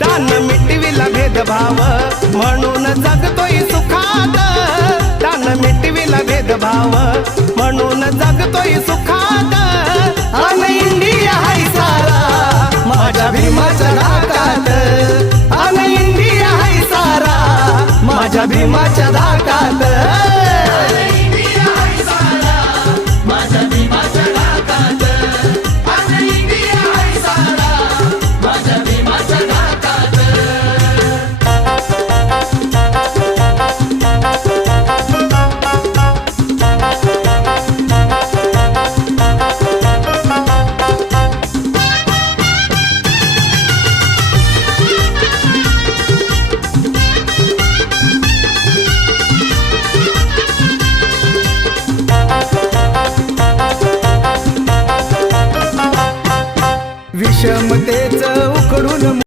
दान मिटविला भेदभाव म्हणून जगतोय सुखात, दान मिटविला भेदभाव म्हणून जगतोय सुखात। अन इंडिया हाय सारा माझ्या भीमाच्या धाकात, अन इंडिया हाय सारा माझ्या भीमाच्या धाकात।